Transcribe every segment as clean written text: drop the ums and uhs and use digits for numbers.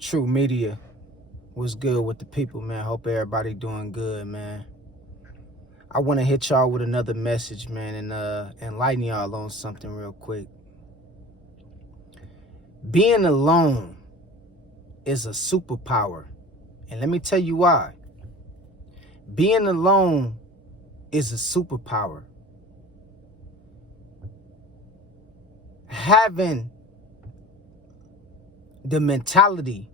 True Media was good with the people, man. Hope everybody doing good, man. I want to hit y'all with another message, man, and enlighten y'all on something real quick. Being alone is a superpower. And let me tell you why. Being alone is a superpower. Having the mentality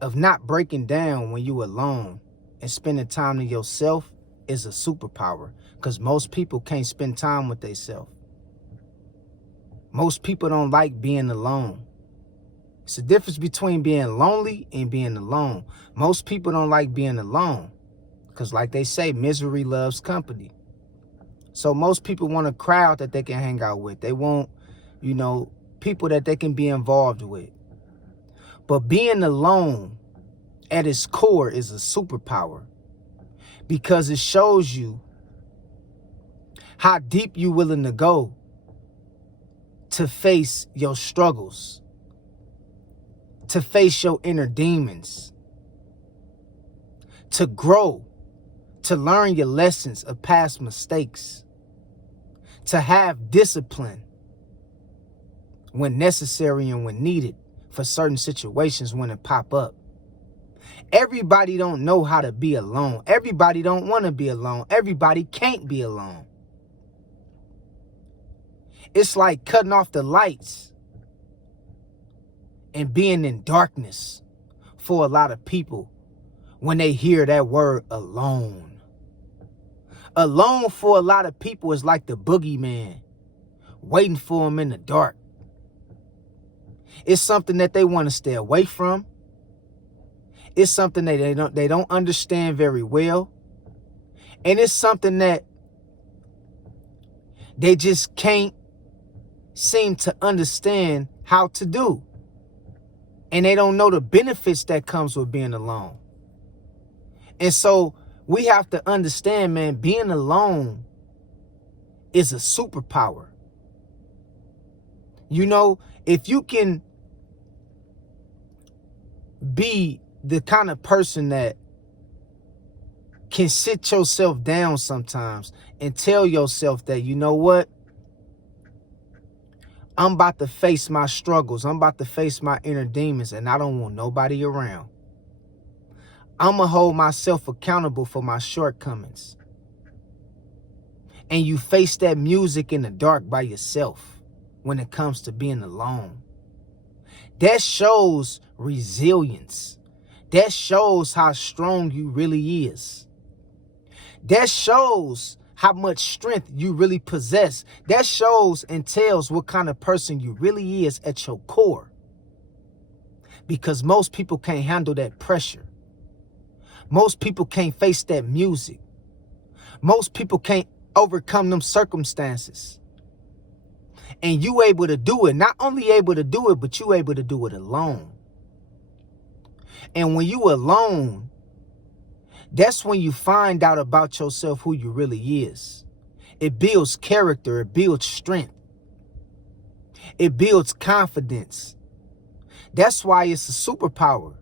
of not breaking down when you alone and spending time to yourself is a superpower, because most people can't spend time with themselves. Most people don't like being alone. It's the difference between being lonely and being alone. Most people don't like being alone because, like they say, misery loves company. So most people want a crowd that they can hang out with. They want, people that they can be involved with. But being alone at its core is a superpower, because it shows you how deep you're willing to go to face your struggles, to face your inner demons, to grow, to learn your lessons of past mistakes, to have discipline when necessary and when needed for certain situations when it pop up. Everybody don't know how to be alone. Everybody don't want to be alone. Everybody can't be alone. It's like cutting off the lights and being in darkness for a lot of people when they hear that word alone. Alone for a lot of people is like the boogeyman waiting for them in the dark. It's something that they want to stay away from. It's something that they don't understand very well. And it's something that they just can't seem to understand how to do. And they don't know the benefits that comes with being alone. And so we have to understand, man, being alone is a superpower. If you can be the kind of person that can sit yourself down sometimes and tell yourself that, you know what? I'm about to face my struggles. I'm about to face my inner demons, and I don't want nobody around. I'm going to hold myself accountable for my shortcomings. And you face that music in the dark by yourself when it comes to being alone. That shows resilience. That shows how strong you really is. That shows how much strength you really possess. That shows and tells what kind of person you really is at your core. Because most people can't handle that pressure. Most people can't face that music. Most people can't overcome them circumstances. And you able to do it. Not only able to do it, but you able to do it alone. And when you alone, that's when you find out about yourself who you really is. It builds character. It builds strength. It builds confidence. That's why it's a superpower.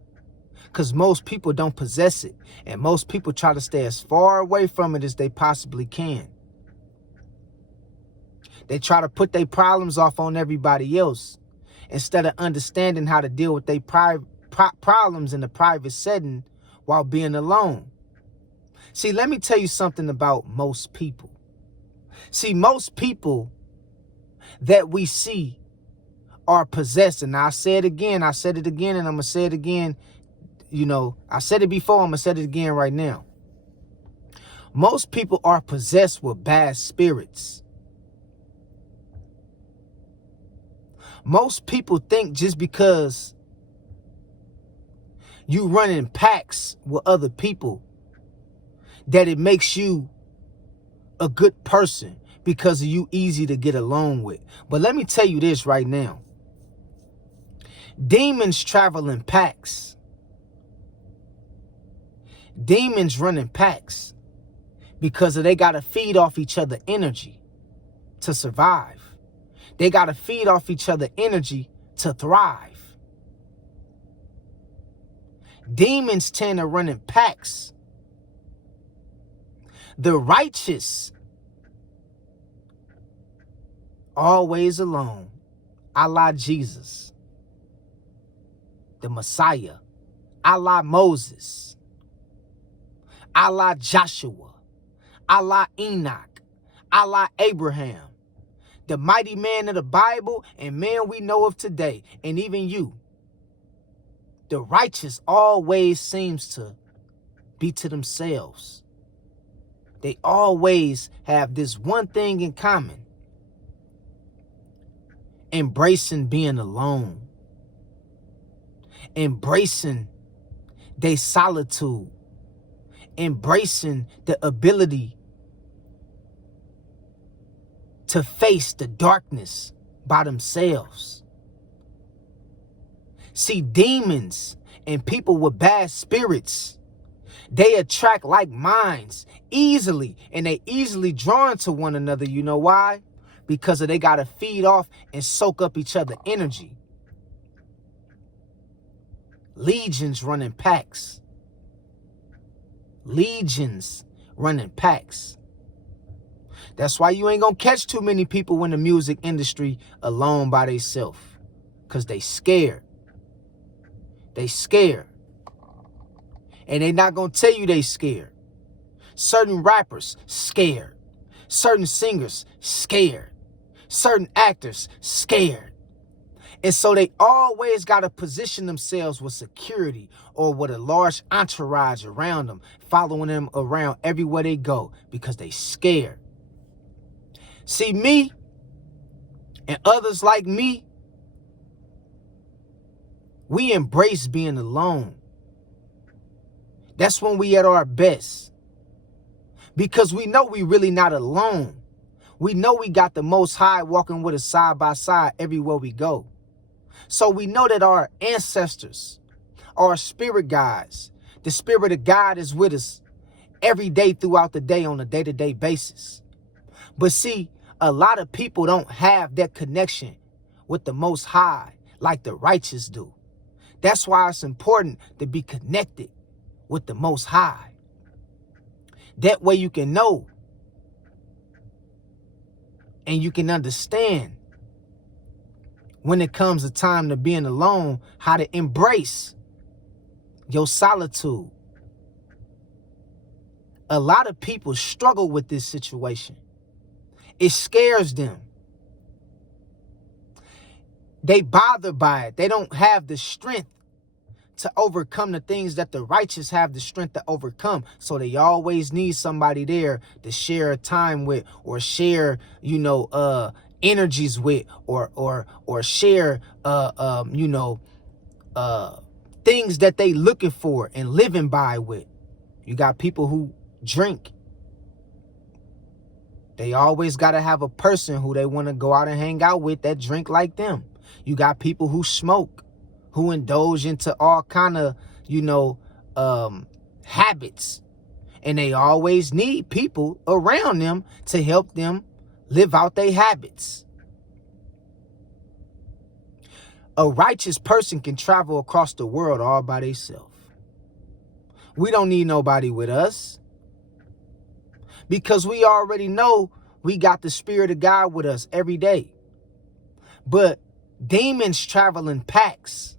Because most people don't possess it. And most people try to stay as far away from it as they possibly can. They try to put their problems off on everybody else instead of understanding how to deal with their problems in a private setting while being alone. See, let me tell you something about most people. See, most people that we see are possessed. And I say it again, I said it again, and I'm going to say it again. I said it before, I'm going to say it again right now. Most people are possessed with bad spirits. Most people think just because you run in packs with other people that it makes you a good person because of you easy to get along with. But let me tell you this right now. Demons travel in packs. Demons run in packs because they got to feed off each other energy to survive. They got to feed off each other energy to thrive. Demons tend to run in packs. The righteous, always alone. Allah Jesus, the Messiah. Allah Moses. Allah Joshua. Allah Enoch. Allah Abraham. The mighty man of the Bible and man we know of today. And even you. The righteous always seems to be to themselves. They always have this one thing in common. Embracing being alone. Embracing their solitude. Embracing the ability to face the darkness by themselves. See, demons and people with bad spirits, they attract like minds easily, and they easily drawn to one another. You know why? Because they got to feed off and soak up each other's energy. Legions running packs. Legions running packs. That's why you ain't gonna catch too many people in the music industry alone by themselves. Because they scared. They scared. And they not gonna tell you they scared. Certain rappers scared. Certain singers scared. Certain actors scared. And so they always got to position themselves with security or with a large entourage around them, following them around everywhere they go because they scared. See, me and others like me, we embrace being alone. That's when we at our best. Because we know we really not alone. We know we got the Most High walking with us side by side everywhere we go. So we know that our ancestors, our spirit guides, the spirit of God is with us every day throughout the day on a day-to-day basis. But see, a lot of people don't have that connection with the Most High like the righteous do. That's why it's important to be connected with the Most High. That way you can know and you can understand when it comes to time to being alone, how to embrace your solitude. A lot of people struggle with this situation. It scares them. They bother by it. They don't have the strength to overcome the things that the righteous have the strength to overcome. So they always need somebody there to share time with or share, energies with or share things that they looking for and living by with. You got people who drink. They always got to have a person who they want to go out and hang out with that drink like them. You got people who smoke, who indulge into all kind of habits, and they always need people around them to help them live out their habits. A righteous person can travel across the world all by themselves. We don't need nobody with us because we already know we got the Spirit of God with us every day. But demons travel in packs.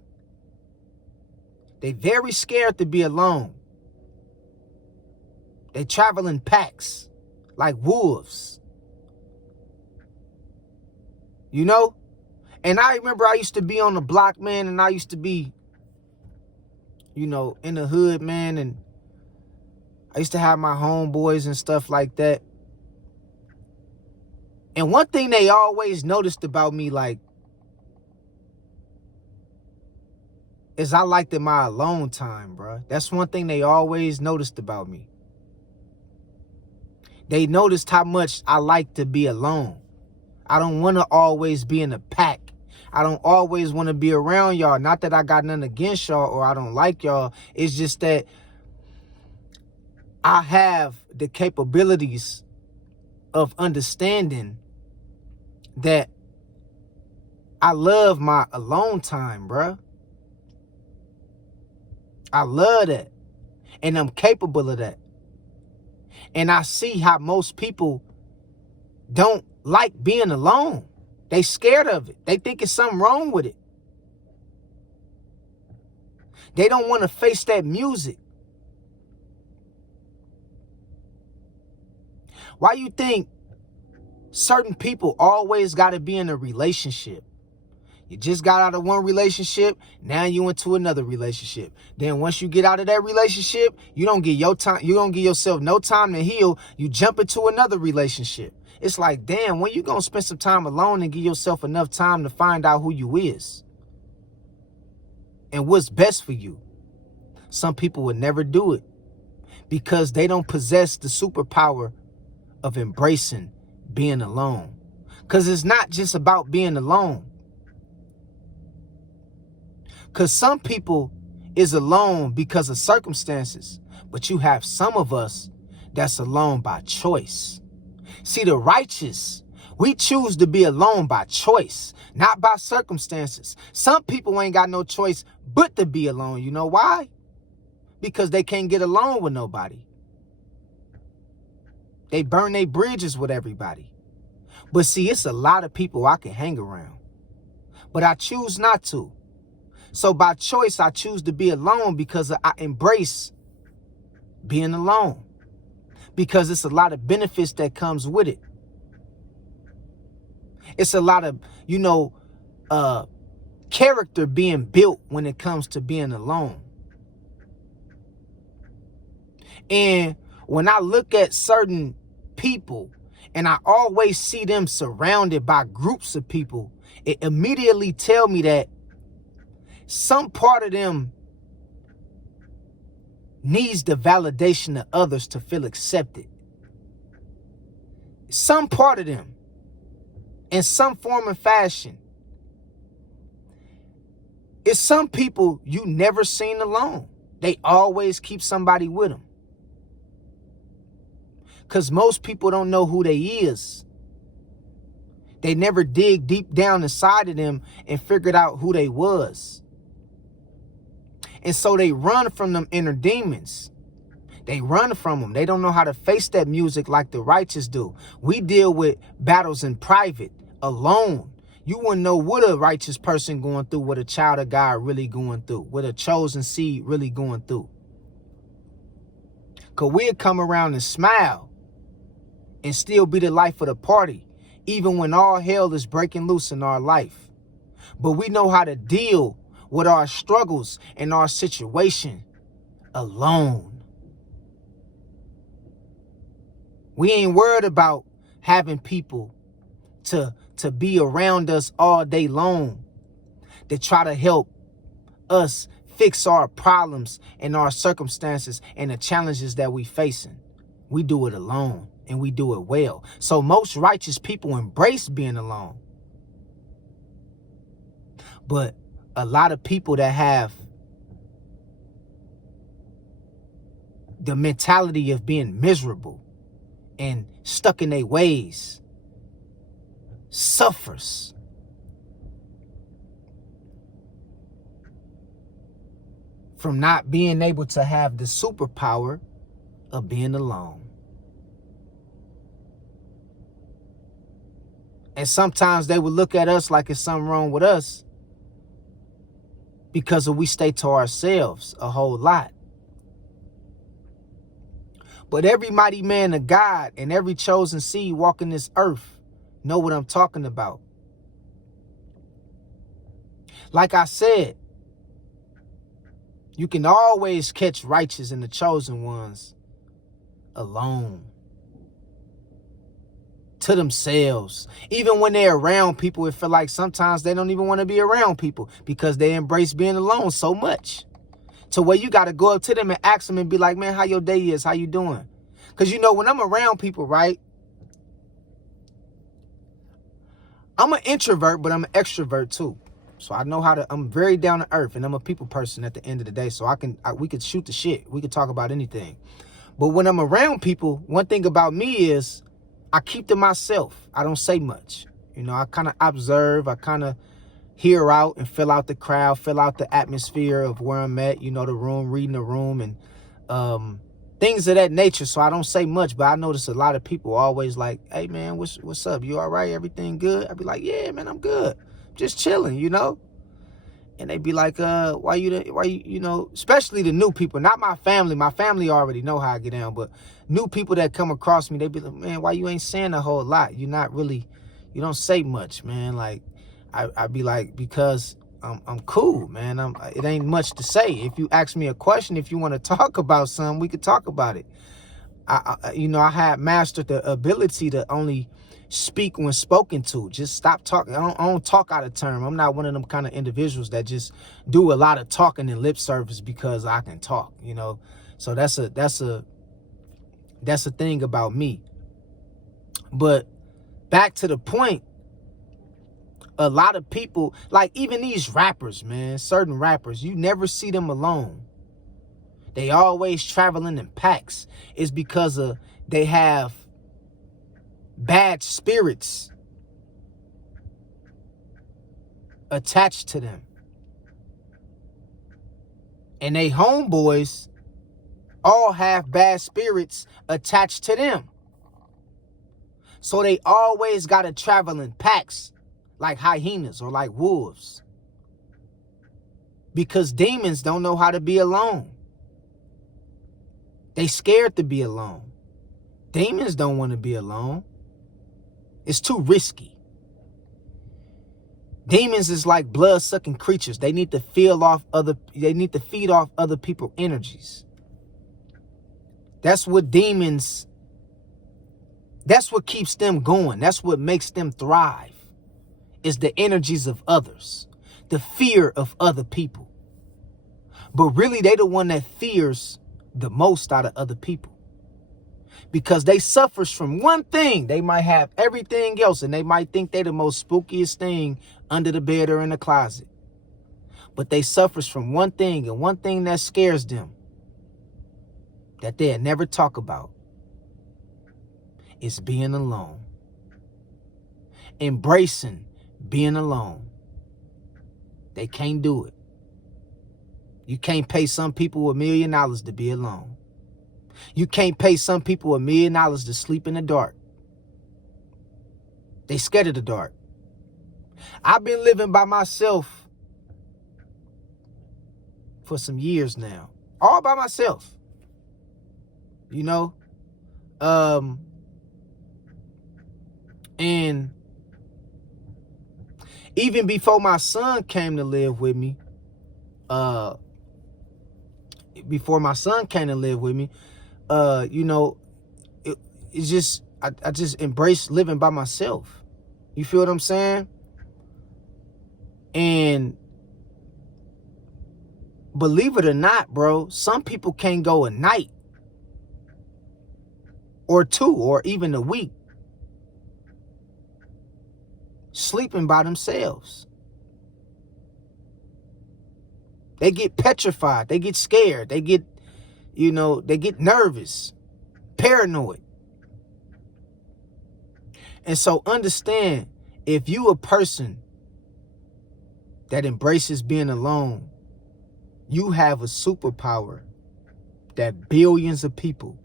They very scared to be alone. They travel in packs like wolves. And I remember I used to be on the block, man, and I used to be, in the hood, man, and I used to have my homeboys and stuff like that. And one thing they always noticed about me, is I liked my alone time, bro. That's one thing they always noticed about me. They noticed how much I like to be alone. I don't want to always be in a pack. I don't always want to be around y'all. Not that I got nothing against y'all or I don't like y'all. It's just that I have the capabilities of understanding that I love my alone time, bruh. I love that. And I'm capable of that. And I see how most people don't like being alone. They scared of it. They think it's something wrong with it. They don't want to face that music. Why you think certain people always got to be in a relationship? You just got out of one relationship, now you into another relationship. Then once you get out of that relationship, you don't give yourself no time to heal. You jump into another relationship. It's like, damn, when you gonna spend some time alone and give yourself enough time to find out who you is and what's best for you? Some people would never do it because they don't possess the superpower of embracing being alone. Because it's not just about being alone. Because some people is alone because of circumstances, but you have some of us that's alone by choice. See, the righteous, we choose to be alone by choice, not by circumstances. Some people ain't got no choice but to be alone. You know why? Because they can't get along with nobody. They burn their bridges with everybody. But see, it's a lot of people I can hang around, but I choose not to. So by choice, I choose to be alone because I embrace being alone. Because it's a lot of benefits that comes with it. It's a lot of, character being built when it comes to being alone. And when I look at certain people and I always see them surrounded by groups of people, it immediately tells me that some part of them needs the validation of others to feel accepted. Some part of them, in some form and fashion. It's some people you never seen alone. They always keep somebody with them. Because most people don't know who they is. They never dig deep down inside of them and figured out who they was. And so they run from them inner demons. They run from them. They don't know how to face that music like the righteous do. We deal with battles in private, alone. You wouldn't know what a righteous person going through, what a child of God really going through, what a chosen seed really going through. Because we'll come around and smile and still be the life of the party, even when all hell is breaking loose in our life. But we know how to deal with our struggles and our situation alone. We ain't worried about having people to be around us all day long to try to help us fix our problems and our circumstances and the challenges that we facing. We do it alone and we do it well. So most righteous people embrace being alone. But a lot of people that have the mentality of being miserable and stuck in their ways suffers. From not being able to have the superpower of being alone. And sometimes they would look at us like it's something wrong with us because we stay to ourselves a whole lot. But every mighty man of God and every chosen seed walking this earth know what I'm talking about. Like I said, you can always catch righteous and the chosen ones alone. To themselves. Even when they're around people, it feel like sometimes they don't even want to be around people because they embrace being alone so much. To where you got to go up to them and ask them and be like, man, how your day is? How you doing? Because, when I'm around people, right? I'm an introvert, but I'm an extrovert too. So I know I'm very down to earth and I'm a people person at the end of the day. So we could shoot the shit. We could talk about anything. But when I'm around people, one thing about me is I keep to myself. I don't say much. I kind of observe. I kind of, hear out and fill out the crowd, fill out the atmosphere of where I'm at, you know, the room, reading the room, and things of that nature. So I don't say much, but I notice a lot of people always like, hey man, what's up? You all right? Everything good? I'd be like, yeah, man, I'm good. Just chilling, you know? And they be like, why you know, especially the new people, not my family. My family already know how I get down, but new people that come across me, they be like, man, why you ain't saying a whole lot? You're not really, you don't say much, man. Like, I be like, because I'm cool, man. It ain't much to say. If you ask me a question, if you want to talk about something, we could talk about it. You know, I had mastered the ability to only speak when spoken to. Just stop talking. I don't talk out of turn. I'm not one of them kind of individuals that just do a lot of talking and lip service because I can talk, you know. So that's a thing about me. But back to the point, a lot of people, like even these rappers, man, certain rappers, you never see them alone. They always traveling in packs. It's because they have bad spirits attached to them. And they homeboys all have bad spirits attached to them. So they always got to travel in packs like hyenas or like wolves. Because demons don't know how to be alone. They scared to be alone. Demons don't want to be alone. It's too risky. Demons is like blood-sucking creatures. They need to feed off other people's energies. That's what demons, that's what keeps them going. That's what makes them thrive. Is the energies of others. The fear of other people. But really, they the one that fears the most out of other people. Because they suffers from one thing. They might have everything else, and they might think they the most spookiest thing under the bed or in the closet. But they suffers from one thing, and one thing that scares them that they'll never talk about is being alone. Embracing being alone. They can't do it. You can't pay some people $1 million to be alone. You can't pay some people $1 million to sleep in the dark. They scared of the dark. I've been living by myself for some years now. All by myself. You know? And even before my son came to live with me, you know, it's just, I just embraced living by myself. You feel what I'm saying? And believe it or not, bro, some people can't go a night or two or even a week sleeping by themselves. They get petrified. They get scared. They get, you know, they get nervous, paranoid. And so understand, if you a person that embraces being alone, you have a superpower that billions of people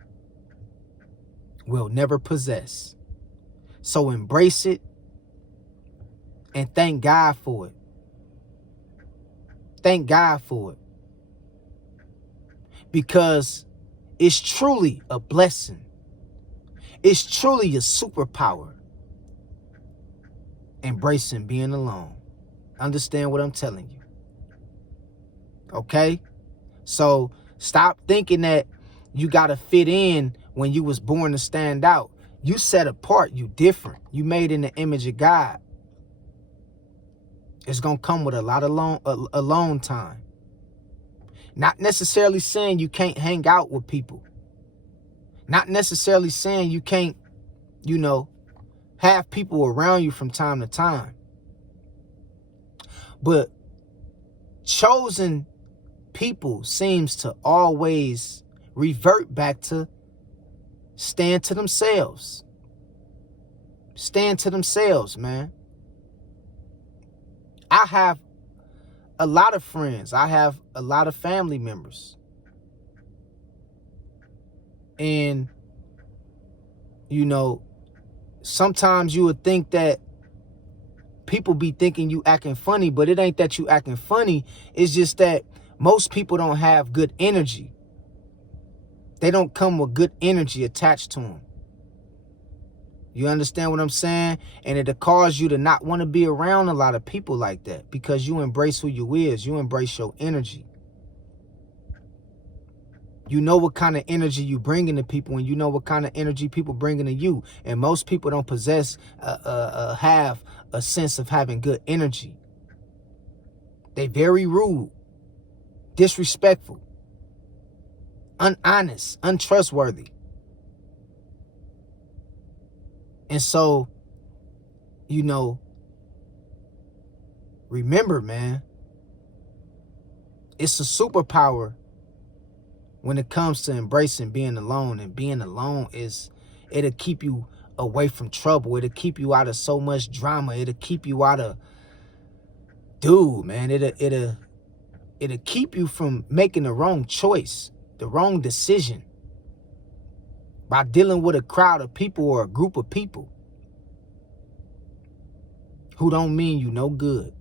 will never possess. So embrace it and thank God for it. Thank God for it. Because it's truly a blessing. It's truly a superpower. Embracing being alone. Understand what I'm telling you. Okay? So stop thinking that you got to fit in when you was born to stand out. You set apart. You different. You made in the image of God. It's going to come with a lot of alone time. Not necessarily saying you can't hang out with people. Not necessarily saying you can't, you know, have people around you from time to time. But chosen people seems to always revert back to stand to themselves. Stand to themselves, man. I have a lot of friends. I have a lot of family members. And, you know, sometimes you would think that people be thinking you acting funny, but it ain't that you acting funny. It's just that most people don't have good energy. They don't come with good energy attached to them. You understand what I'm saying? And it'll cause you to not want to be around a lot of people like that, because you embrace who you is. You embrace your energy. You know what kind of energy you bring into people, and you know what kind of energy people bring into you. And most people don't possess, have a sense of having good energy. They very rude, disrespectful, unhonest, untrustworthy. And so, you know, remember, man, it's a superpower when it comes to embracing being alone. And being alone it'll keep you away from trouble. It'll keep you out of so much drama. It'll keep you out of, dude, man, it'll keep you from making the wrong choice, the wrong decision, by dealing with a crowd of people or a group of people who don't mean you no good.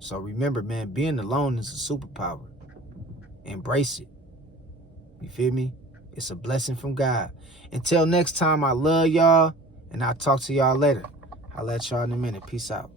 So remember, man, being alone is a superpower. Embrace it. You feel me? It's a blessing from God. Until next time, I love y'all, and I'll talk to y'all later. I'll let y'all in a minute. Peace out.